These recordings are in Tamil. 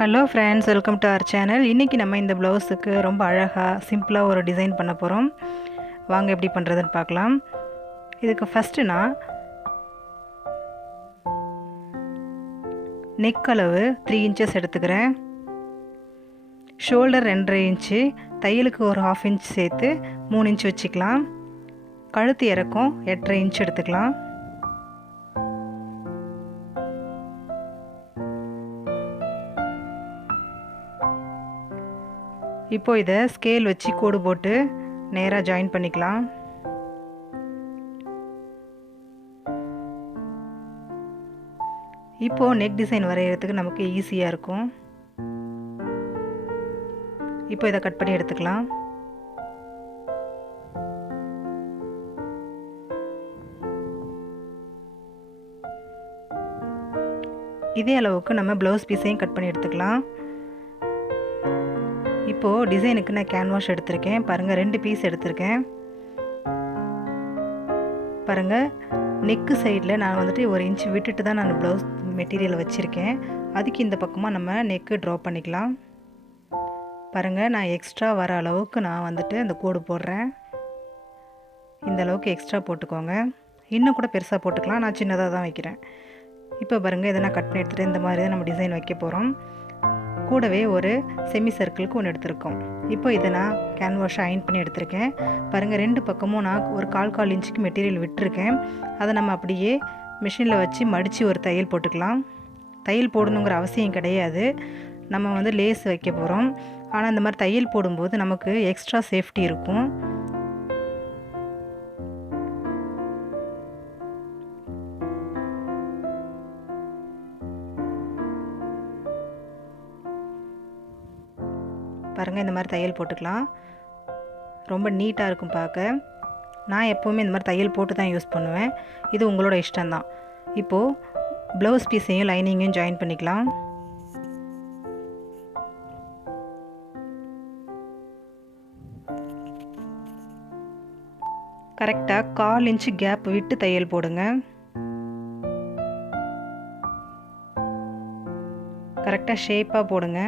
Hello friends, welcome to our channel. இன்னைக்கு நம்ம இந்த ப்ளவுஸுக்கு ரொம்ப அழகா சிம்பிளா ஒரு டிசைன் பண்ண போறோம். வாங்க எப்படி பண்றதுன்னு பார்க்கலாம். இதுக்கு ஃபர்ஸ்ட் நான் neck அளவு 3 inches எடுத்துக்கிறேன். ஷோல்டர் 2.5 inch, தையலுக்கு ஒரு 1/2 inch சேர்த்து 3 inch வச்சுக்கலாம். கழுத்து இறக்கம் 8.5 inch எடுத்துக்கலாம். இப்போ இத ஸ்கேல் வச்சு கோடு போட்டு நேரா ஜாயின் பண்ணிக்கலாம். இப்போ neck டிசைன் வரையறதுக்கு நமக்கு ஈஸியா இருக்கும். இப்போ இத கட் பண்ணி எடுத்துக்கலாம். இதே அளவுக்கு நம்ம ப்ளவுஸ் பீஸையும் கட் பண்ணி எடுத்துக்கலாம். இப்போ டிசைனுக்கு நான் கேன்வாஸ் எடுத்துர்க்கேன். பாருங்க 2 பீஸ் எடுத்துர்க்கேன். பாருங்க நெக் சைடுல நான் வந்துட்டு 1 இன்ச் விட்டுட்டு தான் நான் ப்ளவுஸ் மெட்டீரியல் வச்சிருக்கேன். அதுக்கு இந்த பக்கமா நம்ம நெக் டிரா பண்ணிக்கலாம். பாருங்க நான் எக்ஸ்ட்ரா வர அளவுக்கு நான் வந்துட்டு அந்த கோடு போடுறேன். இந்த அளவுக்கு எக்ஸ்ட்ரா போட்டுக்கோங்க. இன்னும் கூட பெருசா போட்டுக்கலாம். நான் சின்னதா தான் வைக்கிறேன். இப்போ பாருங்க இத நான் கட் பண்ணி எடுத்துட்டு இந்த மாதிரி நம்ம டிசைன் வைக்க போறோம். கூடவே ஒரு செமி சர்க்கிளுக்கு ஒன்று எடுத்துருக்கோம். இப்போ இதை நான் கேன்வாஷ் அயன் பண்ணி எடுத்திருக்கேன். பாருங்கள் 2 பக்கமும் நான் ஒரு 1/4 இன்ச்சுக்கு மெட்டீரியல் விட்டுருக்கேன். அதை நம்ம அப்படியே மிஷினில் வச்சு மடித்து ஒரு தையல் போட்டுக்கலாம். தையல் போடணுங்கிற அவசியம் கிடையாது. நம்ம வந்து லேஸ் வைக்க போகிறோம். ஆனால் இந்த மாதிரி தையல் போடும்போது நமக்கு எக்ஸ்ட்ரா சேஃப்டி இருக்கும். பாருங்க இந்த மாதிரி தையல் போட்டுக்கலாம். ரொம்ப நீட்டா இருக்கும் பார்க்க. நான் எப்பவுமே இந்த மாதிரி தையல் போட்டு தான் யூஸ் பண்ணுவேன். இது உங்களோட இஷ்டம் தான். இப்போ ப்ளவுஸ் பீஸையும் லைனிங்கையும் ஜாயின் பண்ணிக்கலாம். கரெக்ட்டா 1/4 இன்ச் கேப் விட்டு தையல் போடுங்க. கரெக்ட்டா ஷேப்பா போடுங்க.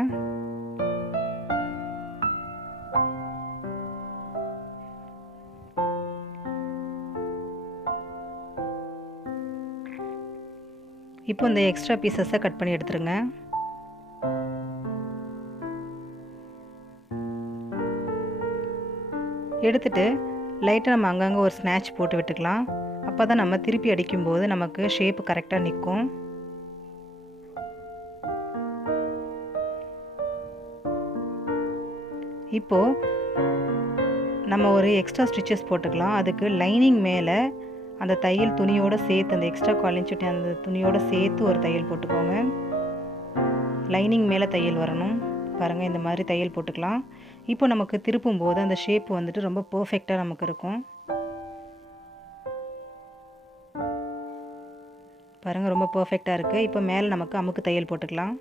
இப்போ இந்த எக்ஸ்ட்ரா பீசஸை கட் பண்ணி எடுத்துருங்க. எடுத்துட்டு லைட்டாக நம்ம அங்கங்கே ஒரு ஸ்நாட்ச் போட்டு விட்டுக்கலாம். அப்போ தான் நம்ம திருப்பி அடிக்கும்போது நமக்கு ஷேப் கரெக்டாக நிற்கும். இப்போ நம்ம ஒரு எக்ஸ்ட்ரா ஸ்டிச்சஸ் போட்டுக்கலாம். அதுக்கு லைனிங் மேலே அந்த தையல் துணியோட சேர்த்து அந்த எக்ஸ்ட்ரா 1/4 இன்ச் அந்த துணியோட சேர்த்து ஒரு தையல் போட்டுக்கோங்க. லைனிங் மேலே தையல் வரணும். பாருங்கள் இந்த மாதிரி தையல் போட்டுக்கலாம். இப்போ நமக்கு திருப்பும் போது அந்த ஷேப் வந்துட்டு ரொம்ப பர்ஃபெக்டாக நமக்கு இருக்கும். பாருங்கள் ரொம்ப பர்ஃபெக்டாக இருக்குது. இப்போ மேலே நமக்கு அமுக்கு தையல் போட்டுக்கலாம்.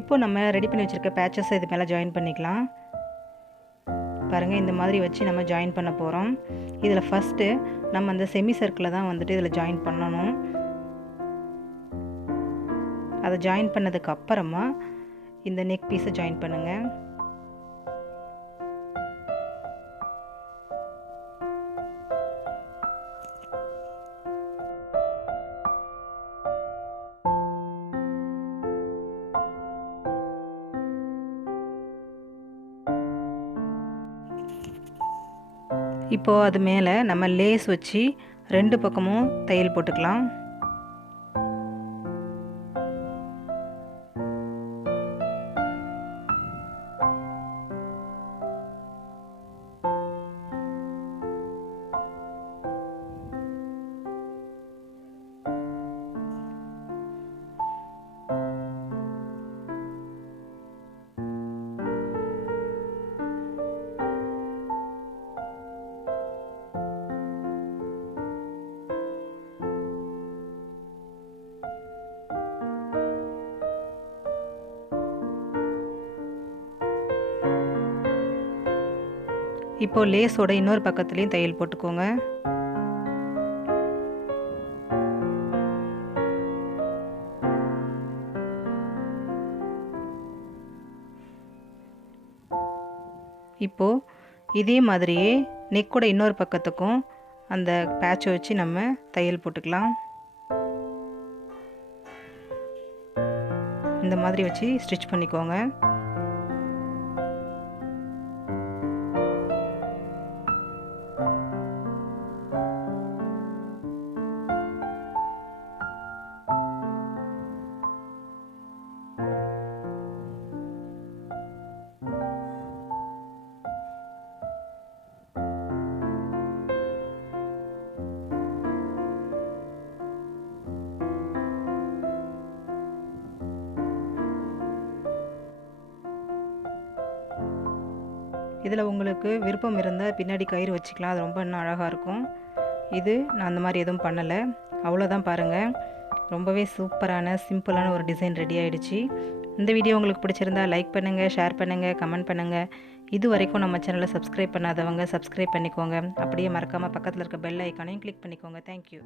இப்போ நம்ம ரெடி பண்ணி வச்சிருக்க பேச்சஸை இது மேலே ஜாயின் பண்ணிக்கலாம். பாருங்கள் இந்த மாதிரி வச்சு நம்ம ஜாயின் பண்ண போகிறோம். இதில் ஃபஸ்ட்டு நம்ம அந்த செமி சர்க்கிளை தான் வந்துட்டு இதில் ஜாயின் பண்ணணும். அதை ஜாயின் பண்ணதுக்கு அப்புறமா இந்த நெக் பீஸை ஜாயின் பண்ணுங்கள். இப்போ அது மேலே நம்ம லேஸ் வச்சு 2 பக்கமும் தையல் போட்டுக்கலாம். இப்போ லேஸோட இன்னொரு பக்கத்துலேயும் தையல் போட்டுக்கோங்க. இப்போது இதே மாதிரியே நெக்கோட இன்னொரு பக்கத்துக்கும் அந்த பேட்சை வச்சு நம்ம தையல் போட்டுக்கலாம். இந்த மாதிரி வச்சு ஸ்டிச் பண்ணிக்கோங்க. இதில் உங்களுக்கு விருப்பம் இருந்தால் பின்னாடி கயிறு வச்சுக்கலாம். அது ரொம்ப இன்னும் அழகாக இருக்கும். இது நான் அந்த மாதிரி எதுவும் பண்ணலை. அவ்வளோதான் பாருங்கள். ரொம்பவே சூப்பரான சிம்பிளான ஒரு டிசைன் ரெடி ஆகிடுச்சு. இந்த வீடியோ உங்களுக்கு பிடிச்சிருந்தா லைக் பண்ணுங்கள், ஷேர் பண்ணுங்கள், கமெண்ட் பண்ணுங்கள். இது வரைக்கும் நம்ம சேனலை சப்ஸ்கிரைப் பண்ணாதவங்க சப்ஸ்கிரைப் பண்ணிக்கோங்க. அப்படியே மறக்காமல் பக்கத்தில் இருக்க பெல் ஐக்கானையும் கிளிக் பண்ணிக்கோங்க. தேங்க்யூ.